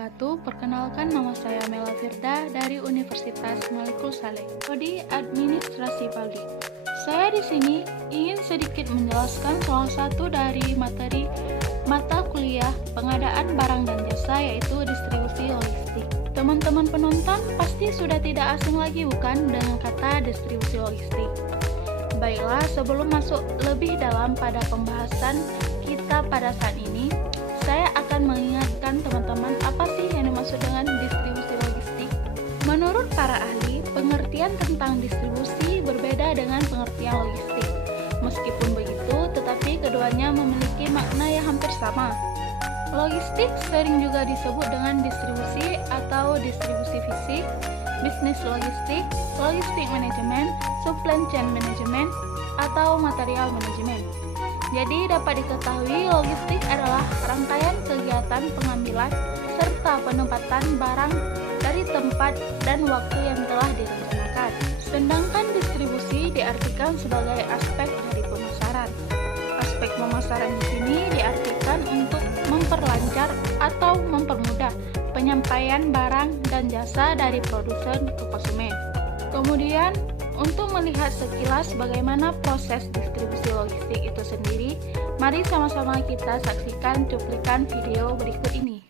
wabarakatuh. Perkenalkan, nama saya Mela Firda dari Universitas Malikul Saleh, Prodi Administrasi Publik. Saya di sini ingin sedikit menjelaskan salah satu dari materi mata kuliah pengadaan barang dan jasa, yaitu distribusi logistik. Teman-teman penonton pasti sudah tidak asing lagi bukan dengan kata distribusi logistik. Baiklah, sebelum masuk lebih dalam pada pembahasan kita pada saat ini, saya akan mengingatkan teman-teman apa sih yang dimaksud dengan distribusi logistik. Menurut para ahli, pengertian tentang distribusi berbeda dengan pengertian logistik. Meskipun begitu, tetapi keduanya memiliki makna yang hampir sama. Logistik sering juga disebut dengan distribusi atau distribusi fisik, bisnis logistik, logistik manajemen, supply chain management, atau material manajemen. Jadi dapat diketahui logistik adalah rangkaian kegiatan pengambilan serta penempatan barang dari tempat dan waktu yang telah direncanakan. Sedangkan distribusi diartikan sebagai aspek dari pemasaran. Aspek pemasaran di sini diartikan untuk memperlancar atau mempermudah penyampaian barang dan jasa dari produsen ke konsumen. Kemudian, untuk melihat sekilas bagaimana proses distribusi logistik itu sendiri, mari sama-sama kita saksikan cuplikan video berikut ini.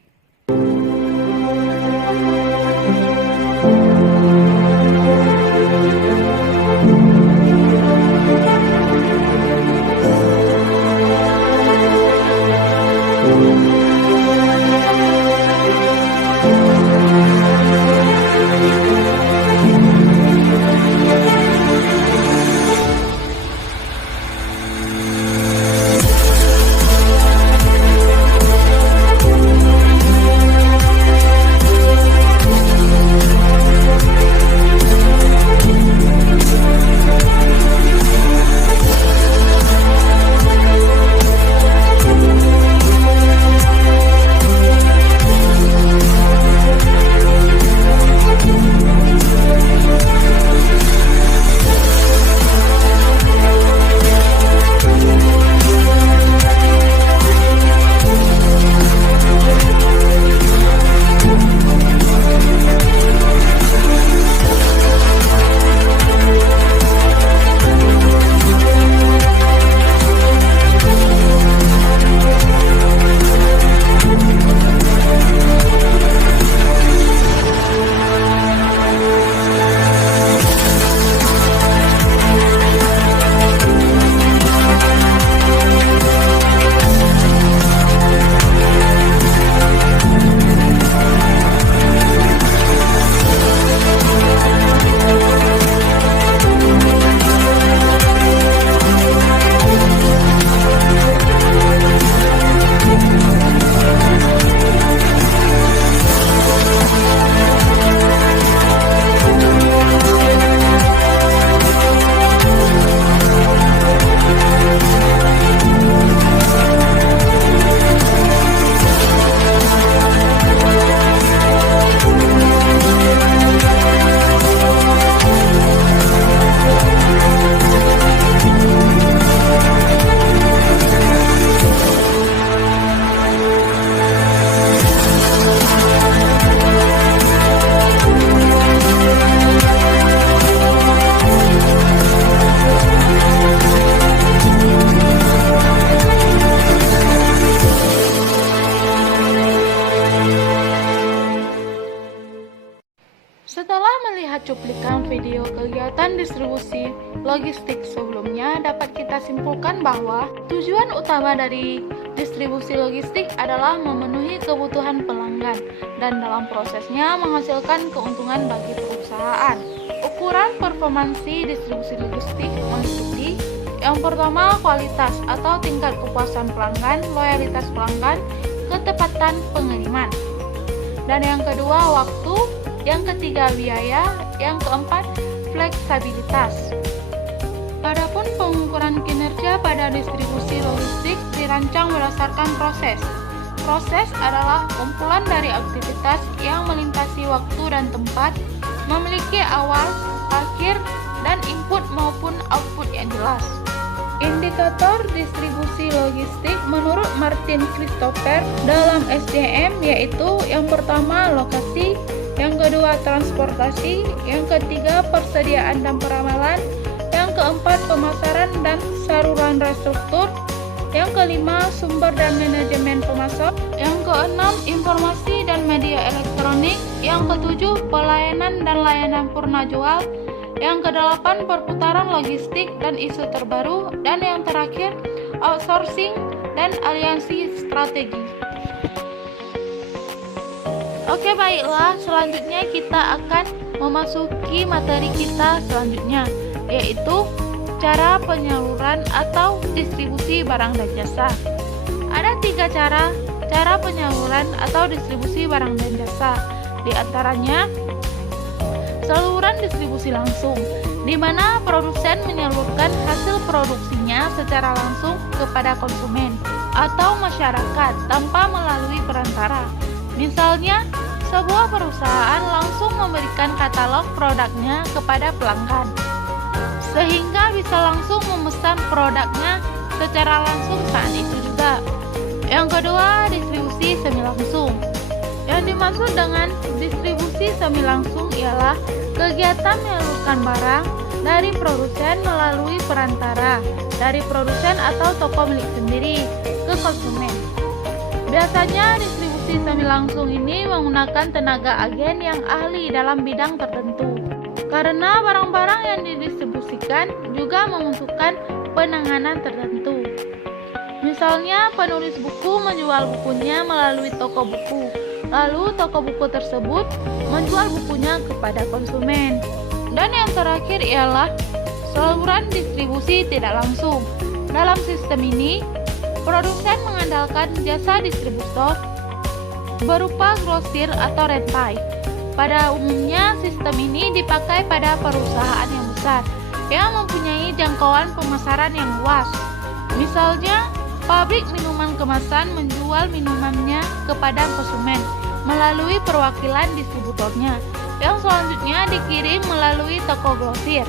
Setelah melihat cuplikan video kegiatan distribusi logistik sebelumnya, dapat kita simpulkan bahwa tujuan utama dari distribusi logistik adalah memenuhi kebutuhan pelanggan dan dalam prosesnya menghasilkan keuntungan bagi perusahaan. Ukuran performansi distribusi logistik meliputi yang pertama, kualitas atau tingkat kepuasan pelanggan, loyalitas pelanggan, ketepatan pengiriman. Dan yang kedua, waktu. Yang ketiga, biaya. Yang keempat, fleksibilitas. Adapun pengukuran kinerja pada distribusi logistik dirancang berdasarkan proses. Proses adalah kumpulan dari aktivitas yang melintasi waktu dan tempat, memiliki awal, akhir, dan input maupun output yang jelas. Indikator distribusi logistik menurut Martin Christopher dalam SDM yaitu yang pertama lokasi, yang kedua transportasi, yang ketiga persediaan dan peramalan, yang keempat pemasaran dan saluran restruktur, yang kelima sumber dan manajemen pemasok, yang keenam informasi dan media elektronik, yang ketujuh pelayanan dan layanan purna jual, yang kedelapan perputaran logistik dan isu terbaru, dan yang terakhir outsourcing dan aliansi strategi. Oke, baiklah, selanjutnya kita akan memasuki materi kita selanjutnya, yaitu cara penyaluran atau distribusi barang dan jasa. Ada 3 cara penyaluran atau distribusi barang dan jasa. Di antaranya saluran distribusi langsung, di mana produsen menyalurkan hasil produksinya secara langsung kepada konsumen atau masyarakat tanpa melalui perantara. Misalnya, sebuah perusahaan langsung memberikan katalog produknya kepada pelanggan, sehingga bisa langsung memesan produknya secara langsung saat itu juga. Yang kedua, distribusi semi langsung. Yang dimaksud dengan distribusi semi langsung ialah kegiatan menyalurkan barang dari produsen melalui perantara dari produsen atau toko milik sendiri ke konsumen. Biasanya distribusi semi langsung ini menggunakan tenaga agen yang ahli dalam bidang tertentu, karena barang-barang yang didistribusikan juga membutuhkan penanganan tertentu. Misalnya, penulis buku menjual bukunya melalui toko buku, lalu toko buku tersebut menjual bukunya kepada konsumen. Dan yang terakhir ialah saluran distribusi tidak langsung. Dalam sistem ini, produsen mengandalkan jasa distributor berupa grosir atau rentai. Pada umumnya, sistem ini dipakai pada perusahaan yang besar yang mempunyai jangkauan pemasaran yang luas. Misalnya, pabrik minuman kemasan menjual minumannya kepada konsumen melalui perwakilan distributornya, yang selanjutnya dikirim melalui toko grosir.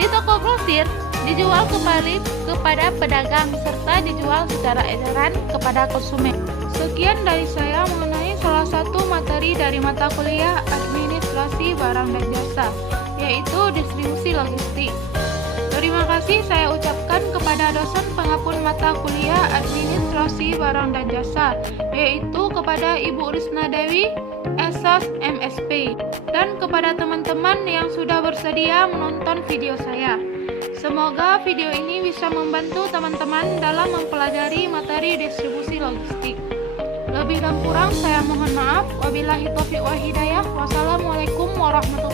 Di toko grosir dijual kembali kepada pedagang serta dijual secara edaran kepada konsumen. Sekian dari saya mengenai salah satu materi dari mata kuliah administrasi barang dan jasa, yaitu distribusi logistik. Terima kasih saya ucapkan kepada dosen penghapus mata kuliah administrasi barang dan jasa, yaitu kepada Ibu Risna Dewi, SS MSP, dan kepada teman-teman yang sudah bersedia menonton video saya. Semoga video ini bisa membantu teman-teman dalam mempelajari materi distribusi logistik. Lebih dan kurang saya mohon maaf. Wabillahi taufiq wal hidayah. Wassalamualaikum warahmatullahi wabarakatuh.